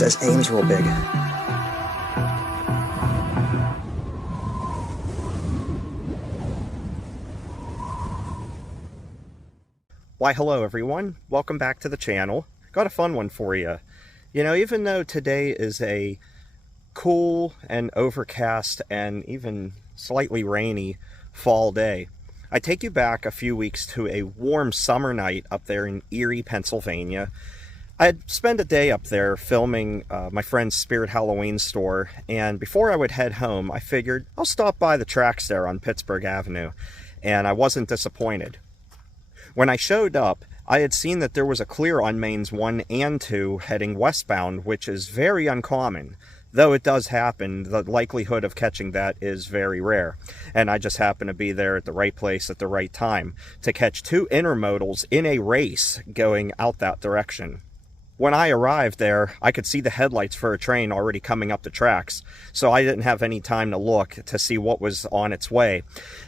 says aim's real big. Why, hello everyone. Welcome back to the channel. Got a fun one for you. You know, even though today is a cool and overcast and even slightly rainy fall day, I take you back a few weeks to a warm summer night up there in Erie, Pennsylvania. I'd spend a day up there filming my friend's Spirit Halloween store, and before I would head home, I figured I'll stop by the tracks there on Pittsburgh Avenue, and I wasn't disappointed. When I showed up, I had seen that there was a clear on Mains 1 and 2 heading westbound, which is very uncommon. Though it does happen, the likelihood of catching that is very rare. And I just happened to be there at the right place at the right time to catch two intermodals in a race going out that direction. When I arrived there, I could see the headlights for a train already coming up the tracks, so I didn't have any time to look to see what was on its way.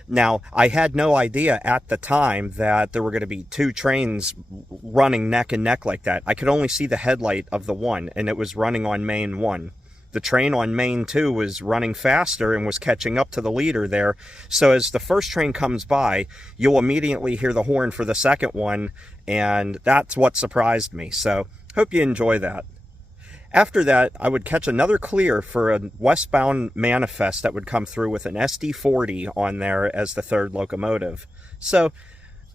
Now, I had no idea at the time that there were going to be two trains running neck and neck like that. I could only see the headlight of the one, and it was running on Main 1. The train on Main 2 was running faster and was catching up to the leader there. So as the first train comes by, you'll immediately hear the horn for the second one, and that's what surprised me. So hope you enjoy that. After that, I would catch another clear for a westbound manifest that would come through with an SD40 on there as the third locomotive. So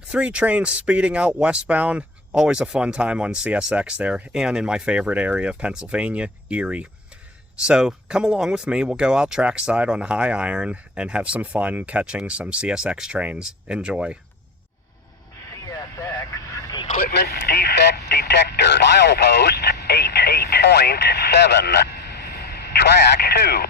3 trains speeding out westbound, always a fun time on CSX there, and in my favorite area of Pennsylvania, Erie. So come along with me, we'll go out trackside on the high iron and have some fun catching some CSX trains. Enjoy. CSX Equipment Defect Detector. Milepost 88.7. Track 2.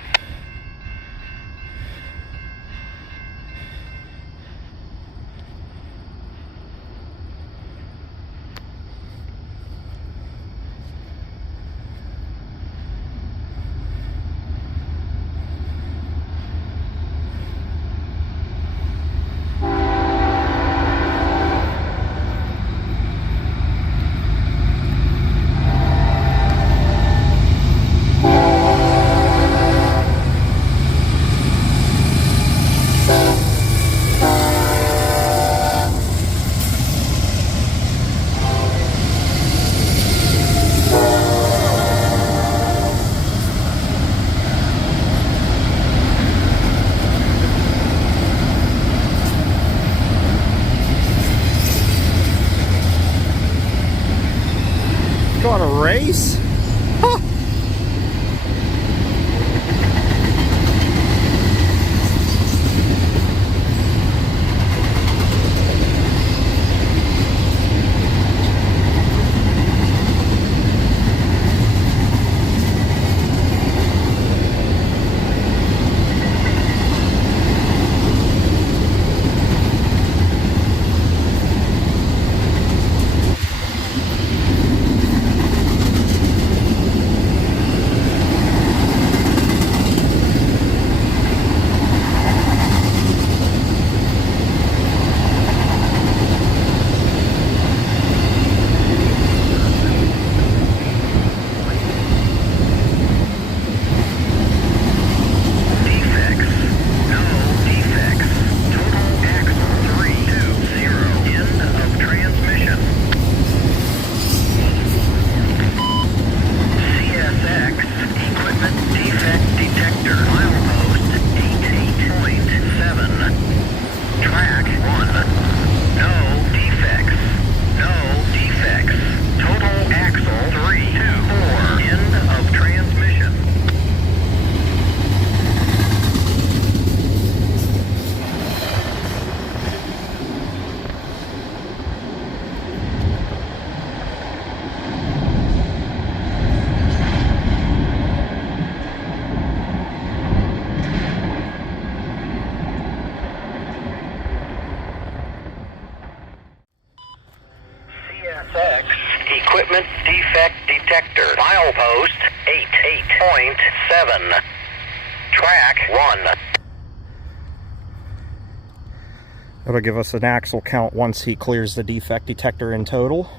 On a race? Huh. CSX Equipment Defect Detector. Milepost 88.7. Track 1. That'll give us an axle count once he clears the defect detector in total.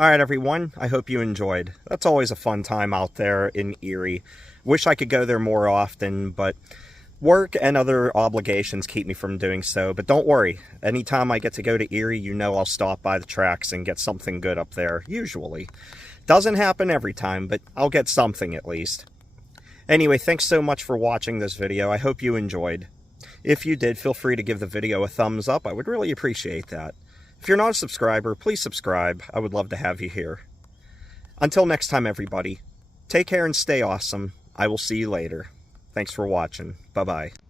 All right, everyone, I hope you enjoyed. That's always a fun time out there in Erie. Wish I could go there more often, but work and other obligations keep me from doing so. But don't worry, anytime I get to go to Erie, you know I'll stop by the tracks and get something good up there, usually. Doesn't happen every time, but I'll get something at least. Anyway, thanks so much for watching this video. I hope you enjoyed. If you did, feel free to give the video a thumbs up. I would really appreciate that. If you're not a subscriber, please subscribe. I would love to have you here. Until next time, everybody, take care and stay awesome. I will see you later. Thanks for watching. Bye-bye.